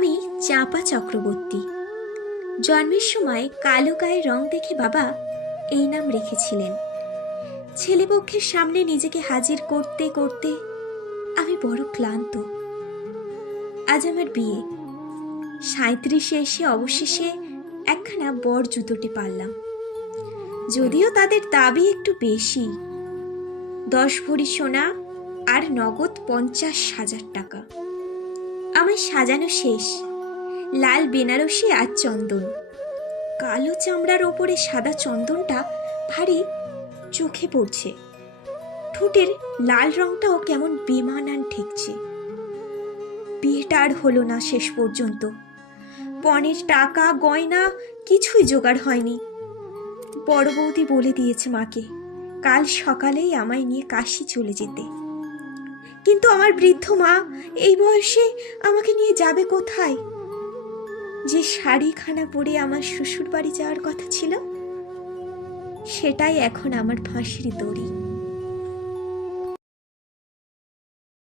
আমি চাঁপা চক্রবর্তী। জন্মের সময় কালো গায়ের রং দেখে বাবা এই নাম রেখেছিলেন। ছেলেপক্ষের সামনে নিজেকে হাজির করতে করতে আমি বড় ক্লান্ত। আজ আমার বিয়ে। 37-এ এসে অবশেষে একখানা বর জুতোতে পারলাম, যদিও তাদের দাবি একটু বেশি। 10 ভরি সোনা আর নগদ 50,000 টাকা। আমার সাজানো শেষ। লাল বেনারসি আর চন্দন, কালো চামড়ার ওপরে সাদা চন্দনটা ভারী চোখে পড়ছে। ঠোঁটের লাল রংটাও কেমন বেমানান ঠেকছে। বিয়েটা আর হলো না শেষ পর্যন্ত। পণের টাকা গয়না কিছুই জোগাড় হয়নি। বড় বৌদি বলে দিয়েছে মাকে কাল সকালেই আমায় নিয়ে কাশি চলে যেতে। কিন্তু আমার বৃদ্ধ মা এই বয়সে আমাকে নিয়ে যাবে কোথায়? যে শাড়িখানা পরে আমার শ্বশুর বাড়ি যাওয়ার কথা ছিল, সেটাই এখন আমার ফাঁসির দড়ি।